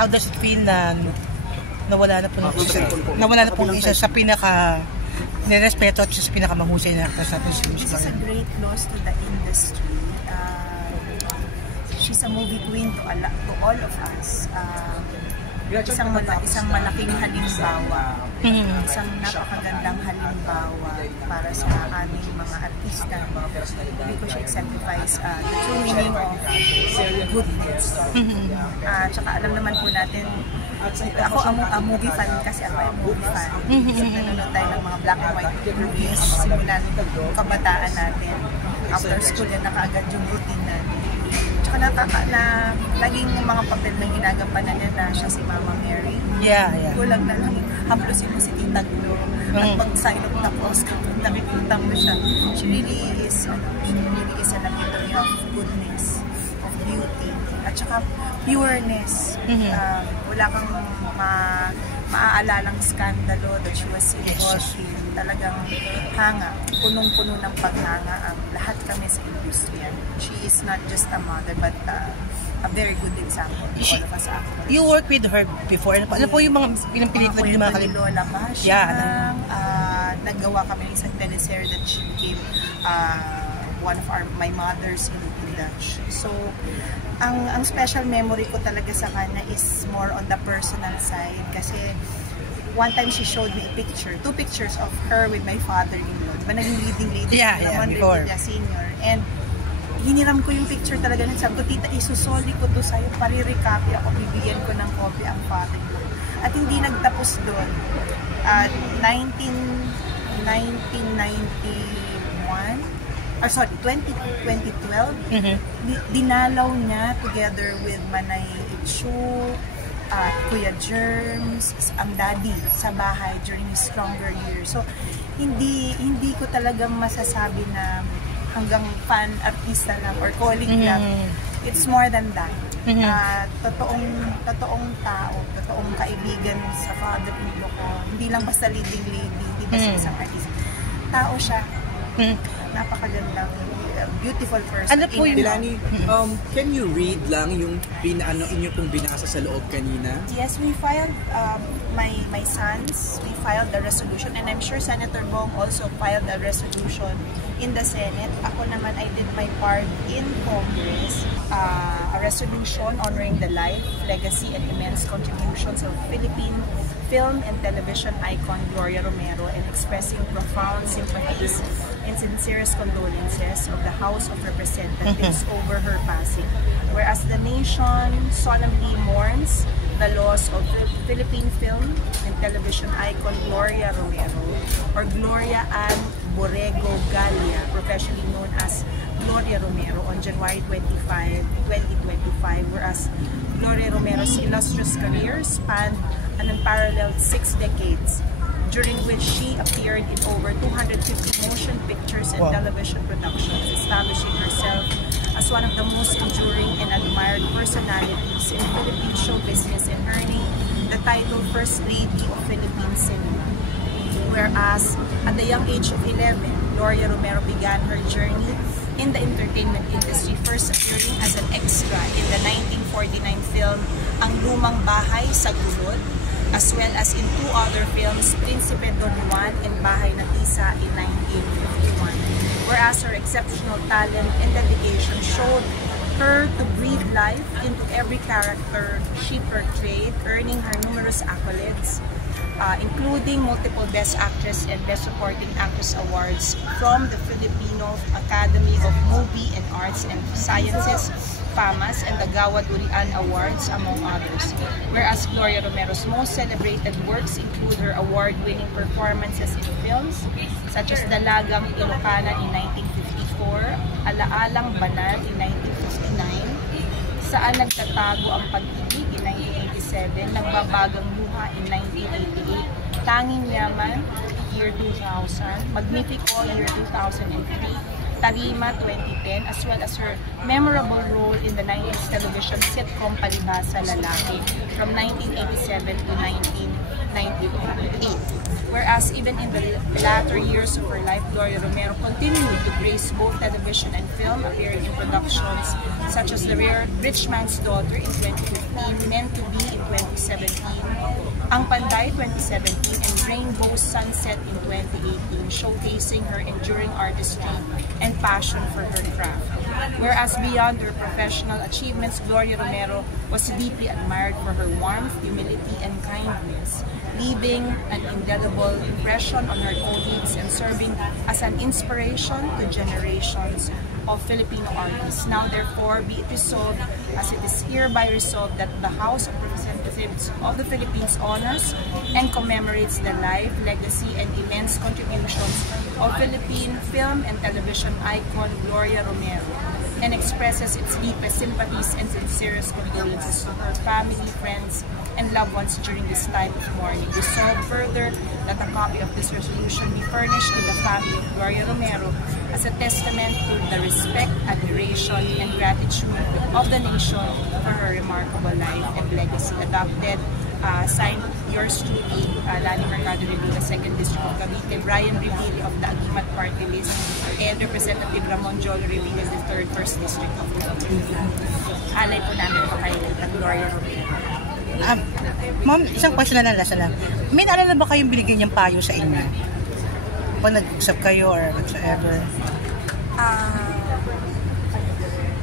how does it feel na nawala na po isa sa pinaka nirespeto at sa pinakamahusay na actress natin si Miss This is a great loss to the industry. She's a movie queen to all of us. Isang malaking halimbawa, isang napakagandang halimbawa para sa aming mga artista because she exemplifies the true meaning of goodness. Tsaka alam naman po natin, ako ang movie fan kasi ako ay movie fan. Nanonood tayo ng mga black and white movies simulan kabataan natin. After school yan na kaagad yung routine natin. Tsaka na laging mga papel na ginagampanan niya na siya si Mama Mary. Kulang na lang haplosin mo si Tita Glo at mag-sign up na post kapag nakikita mo siya. She really is an epitome of goodness, of beauty, at saka pureness. Wala kang maaalalang skandalo that she was involved in. Talagang hanga, punong-puno ng paghanga ang lahat kami sa industriya. She is not just a mother but a very good example to all of us actors. You work with her before? Ano po yung mga pinagpilitan ng mga kalip? Lola Pasha, naggawa kami ng isang teleserye that she became one of my mothers in Dutch. So, ang special memory ko talaga sa kanya is more on the personal side kasi one time she showed me a picture, 2 pictures of her with my father-in-law. Diba naging leading lady before. Senior. And hiniram ko yung picture talaga. Sabi ko, tita, isusoli ko to sa'yo. Pariricopy ako, bibigyan ko ng copy ang father-in-law. At hindi nagtapos doon. 2012, dinalaw niya together with Manay Itchu, Kuya Germs, ang daddy sa bahay during his stronger years. So, hindi ko talagang masasabi na hanggang fan artista lang or colleague lang. It's more than that. Totoong tao, totoong kaibigan sa father-in-law ko. Hindi lang basta leading lady, hindi basta isang artista. Tao siya. Napakagandang beautiful person. Ano po yun? Delaney, can you read lang yung inyo pong binasa sa loob kanina? Yes, we filed, my sons, we filed the resolution and I'm sure Senator Bong also filed the resolution in the Senate. Ako naman, I did my part in Congress, a resolution honoring the life, legacy, and immense contributions of Philippine film and television icon Gloria Romero and expressing profound sympathies and sincerest condolences of the House of Representatives over her passing. Whereas the nation solemnly mourns the loss of Philippine film and television icon Gloria Romero or Gloria Ann Borrego Galia, professionally known as Gloria Romero, on January 25, 2025, whereas Gloria Romero's illustrious career spanned an unparalleled 6 decades, during which she appeared in over 250 motion pictures and television productions, establishing herself as one of the most enduring and admired personalities in Philippine show business and earning the title First Lady of Philippine Cinema. Whereas, at the young age of 11, Gloria Romero began her journey in the entertainment industry, first appearing as an extra in the 1949 film Ang Lumang Bahay sa Gulod, as well as in 2 other films, Prinsipe Don Juan and Bahay na Tisa in 1951. Whereas her exceptional talent and dedication showed her to breathe life into every character she portrayed, earning her numerous accolades, including multiple Best Actress and Best Supporting Actress awards from the Filipino Academy of Movie and Arts and Sciences, FAMAS, and the Gawad Urian Awards, among others. Whereas Gloria Romero's most celebrated works include her award-winning performances in films such as Dalagang Ilocana in 1954, Alaalang Banal in 1959, Saan Nagtatago ang Pag-ibig in 1987, Nagbabagang Luha in 1988, Tanging Yaman year 2000, Magnifico year 2003, Tarima 2010, as well as her memorable role in the 90s television sitcom Palibhasa Lalaki from 1987 to 1998. Whereas even in the latter years of her life, Gloria Romero continued to grace both television and film, appearing in productions such as The Rich Man's Daughter in 2015, Meant to Be in Ang Panday 2017 and Rainbow Sunset in 2018, showcasing her enduring artistry and passion for her craft. Whereas beyond her professional achievements, Gloria Romero was deeply admired for her warmth, humility, and kindness, leaving an indelible impression on her colleagues and serving as an inspiration to generations of Filipino artists. Now, therefore, be it resolved, as it is hereby resolved, that the House of Representatives of the Philippines honors and commemorates the life, legacy, and immense contributions of Philippine film and television icon Gloria Romero, and expresses its deepest sympathies and sincerest condolences to her family, friends, and loved ones during this time of mourning. Resolve further that a copy of this resolution be furnished to the family of Gloria Romero as a testament to the respect, admiration, and gratitude of the nation for her remarkable life and legacy. Adopted, signed yours truly, Lani Mercado Revilla, 2nd District of Cavite, Brian Revilla of the Agimat Party List, and Representative Ramon Jolo Revilla, the 3rd, 1st District of Cavite. Alay po namin pa kayo ng Gloria Romero. Ma'am, isang question na lang, lasa lang. May naalala ba kayong binigyan niyang payo sa inyo? Pag nag-usap kayo or whatsoever?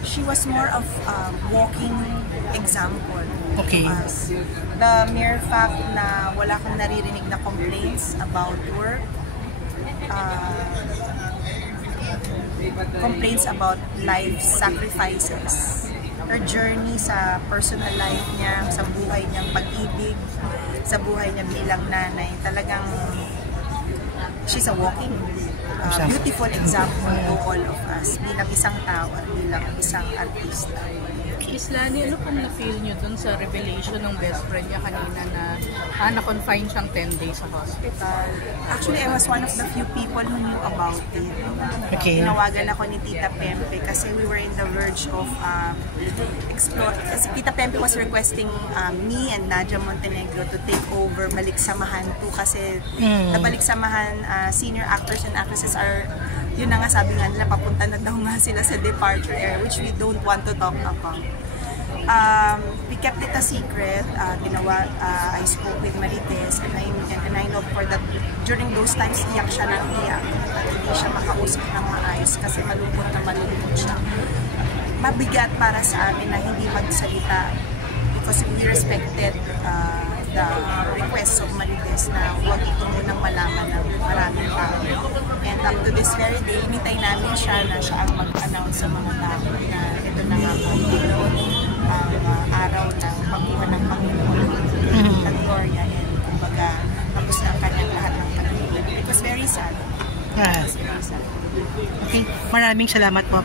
She was more of a walking example. Okay. The mere fact na wala kang naririnig na complaints about work, complaints about life sacrifices, her journey sa personal life niya, sa buhay niyang pag-ibig, sa buhay niya bilang nanay, talagang she's a walking beautiful example to all of us bilang isang tao at bilang isang artista. Miss Lani, ano pong na-feel nyo dun sa revelation ng best friend niya kanina na na-confine siyang 10 days sa hospital? Actually, I was one of the few people who knew about it. Okay. Tinawagan ako ni Tita Pempe kasi we were in the verge of explore. Kasi Tita Pempe was requesting me and Nadia Montenegro to take over Baliksamahan 2 kasi the Baliksamahan senior actors and actresses are, yun na nga sabi nga nila, papunta na daw nga sila sa departure area, which we don't want to talk about. We kept it a secret. I spoke with Marites and I know for that during those times iyak siya ng iyak. Hindi siya makausap ng maayos kasi malungkot na malungkot siya. Mabigat para sa amin na hindi magsalita because we respected the request of Marites na huwag ito munang malaman ng maraming tao. And up to this very day, hinintay namin siya na siya ang mag-announce sa mga tao na ito na nga po ang araw ng pagbuhan ng Panginoon ng Gloria, and kumbaga tapos na ang kanyang lahat ng Panginoon. It was very sad. It was very sad. Okay, maraming salamat po.